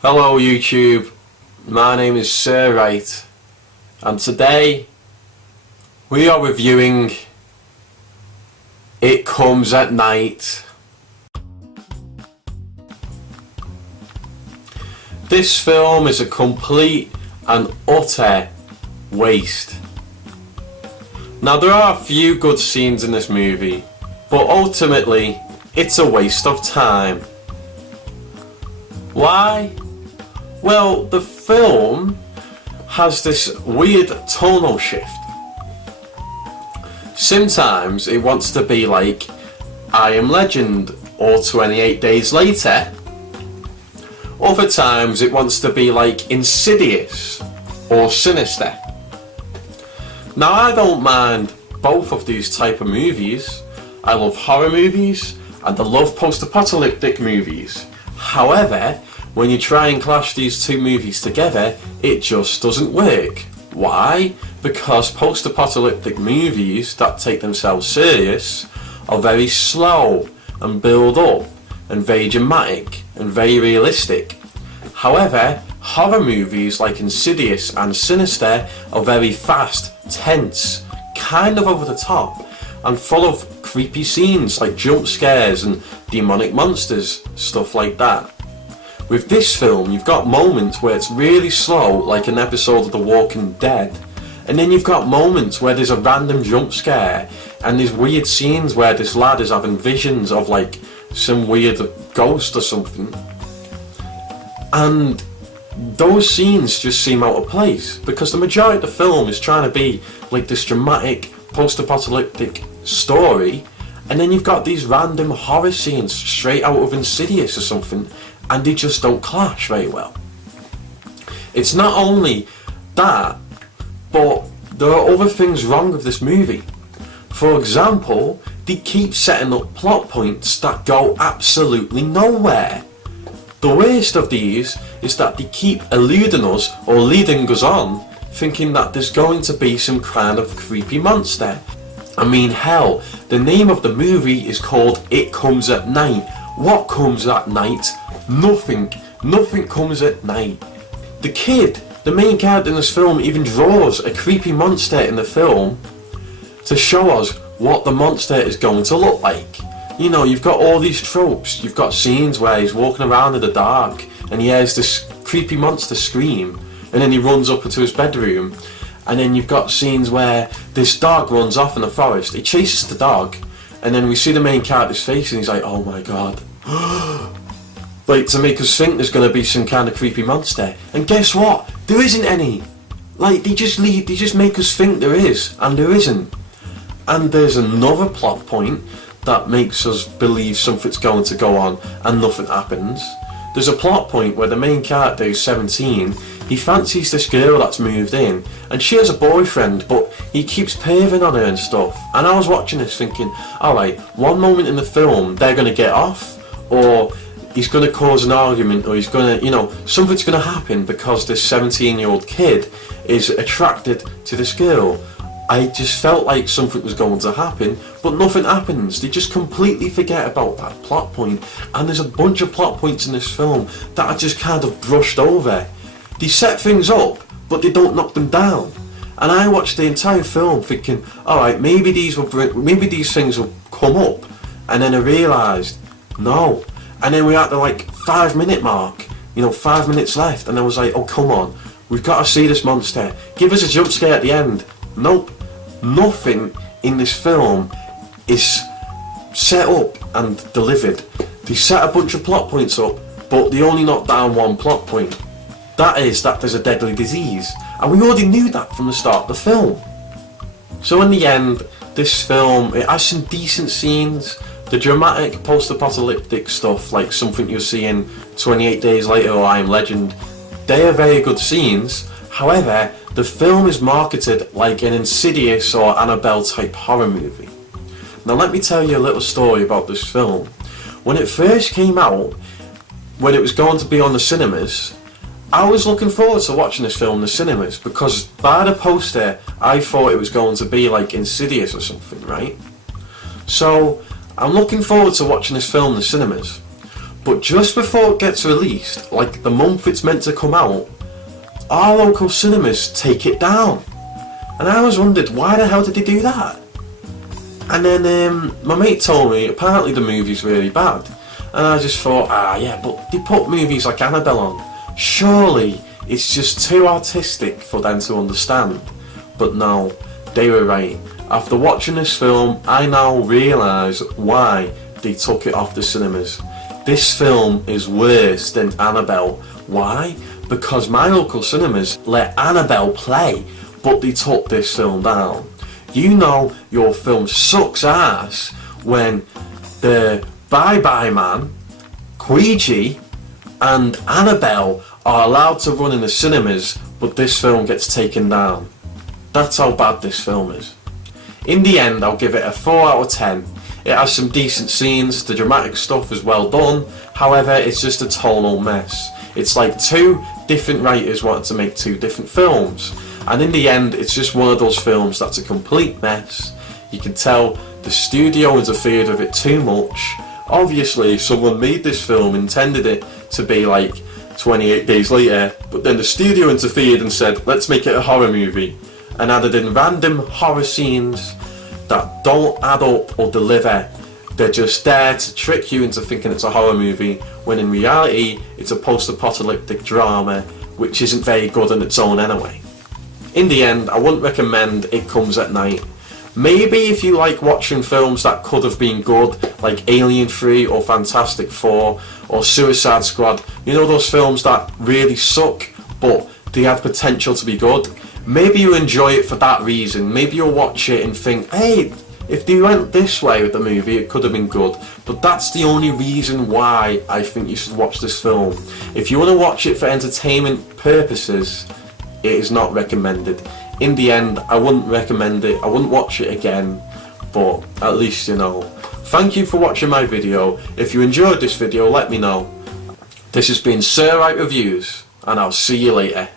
Hello YouTube, my name is Sir Wright, and today we are reviewing It Comes at Night. This film is a complete and utter waste. Now there are a few good scenes in this movie, but ultimately it's a waste of time. Why? Well, the film has this weird tonal shift. Sometimes it wants to be like I Am Legend or 28 Days Later. Other times it wants to be like Insidious or Sinister. Now I don't mind both of these type of movies. I love horror movies and I love post-apocalyptic movies. However, when you try and clash these two movies together, it just doesn't work. Why? Because post-apocalyptic movies that take themselves serious are very slow and build up and very dramatic and very realistic. However, horror movies like Insidious and Sinister are very fast, tense, kind of over the top, and full of creepy scenes like jump scares and demonic monsters, stuff like that. With this film, you've got moments where it's really slow, like an episode of The Walking Dead, and then you've got moments where there's a random jump scare, and there's weird scenes where this lad is having visions of like some weird ghost or something. And those scenes just seem out of place, because the majority of the film is trying to be like this dramatic, post-apocalyptic story, and then you've got these random horror scenes straight out of Insidious or something, and they just don't clash very well. It's not only that, but there are other things wrong with this movie. For example, they keep setting up plot points that go absolutely nowhere. The worst of these is that they keep eluding us or leading us on, thinking that there's going to be some kind of creepy monster. I mean, hell, the name of the movie is called It Comes at Night. What comes at night? Nothing. Nothing comes at night. The kid, the main character in this film, even draws a creepy monster in the film to show us what the monster is going to look like. You know, you've got all these tropes. You've got scenes where he's walking around in the dark and he hears this creepy monster scream, and then he runs up into his bedroom. And then you've got scenes where this dog runs off in the forest. He chases the dog, and then we see the main character's face and he's like, oh my god. Like, to make us think there's going to be some kind of creepy monster. And guess what? There isn't any. Like, they just make us think there is, and there isn't. And there's another plot point that makes us believe something's going to go on and nothing happens. There's a plot point where the main character who's 17, he fancies this girl that's moved in, and she has a boyfriend, but he keeps perving on her and stuff. And I was watching this thinking, alright, one moment in the film they're going to get off, or he's going to cause an argument, or he's going to, you know, something's going to happen because this 17-year-old kid is attracted to this girl. I just felt like something was going to happen, but nothing happens. They just completely forget about that plot point, and there's a bunch of plot points in this film that are just kind of brushed over. They set things up, but they don't knock them down. And I watched the entire film thinking, alright, maybe these things will come up, and then I realised, no. And then we're at the like 5-minute mark, 5 minutes left, and I was like, oh come on, we've got to see this monster. Give us a jump scare at the end. Nope. Nothing in this film is set up and delivered. They set a bunch of plot points up, but they only knock down one plot point. That is that there's a deadly disease. And we already knew that from the start of the film. So in the end, this film, it has some decent scenes. The dramatic post-apocalyptic stuff, like something you'll see in 28 Days Later or I Am Legend, they are very good scenes. However, the film is marketed like an Insidious or Annabelle type horror movie. Now let me tell you a little story about this film. When it first came out, when it was going to be on the cinemas, I was looking forward to watching this film in the cinemas, because by the poster I thought it was going to be like Insidious or something, right? So I'm looking forward to watching this film in the cinemas. But just before it gets released, like the month it's meant to come out, our local cinemas take it down. And I always wondered, why the hell did they do that? And then my mate told me apparently the movie's really bad. And I just thought, yeah, but they put movies like Annabelle on. Surely it's just too artistic for them to understand. But no, they were right. After watching this film, I now realise why they took it off the cinemas. This film is worse than Annabelle. Why? Because my local cinemas let Annabelle play, but they took this film down. You know your film sucks ass when the Bye Bye Man, Ouija and Annabelle are allowed to run in the cinemas, but this film gets taken down. That's how bad this film is. In the end, I'll give it a 4 out of 10. It has some decent scenes, the dramatic stuff is well done, however it's just a tonal mess. It's like two different writers wanted to make two different films, and in the end it's just one of those films that's a complete mess. You can tell the studio interfered with it too much. Obviously someone made this film, intended it to be like 28 Days Later, but then the studio interfered and said, let's make it a horror movie, and added in random horror scenes that don't add up or deliver. They're just there to trick you into thinking it's a horror movie, when in reality it's a post-apocalyptic drama which isn't very good on its own anyway. In the end, I wouldn't recommend It Comes at Night. Maybe if you like watching films that could have been good, like Alien 3 or Fantastic Four or Suicide Squad, you know those films that really suck but they have potential to be good, maybe you enjoy it for that reason. Maybe you'll watch it and think, hey, if they went this way with the movie it could have been good. But that's the only reason why I think you should watch this film. If you want to watch it for entertainment purposes, it is not recommended. In the end, I wouldn't recommend it, I wouldn't watch it again, but at least you know. Thank you for watching my video. If you enjoyed this video, let me know. This has been Sir Wright Reviews, and I'll see you later.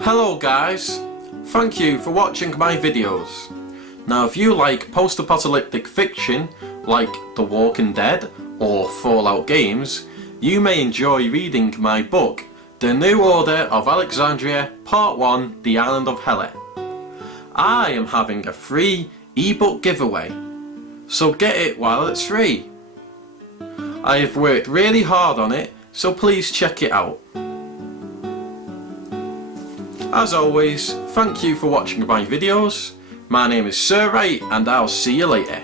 Hello guys, thank you for watching my videos. Now if you like post-apocalyptic fiction like The Walking Dead or Fallout games, you may enjoy reading my book The New Order of Alexandria Part 1 The Island of Helle. I am having a free ebook giveaway, so get it while it's free. I have worked really hard on it, so please check it out. As always, thank you for watching my videos. My name is Sir Wright and I'll see you later.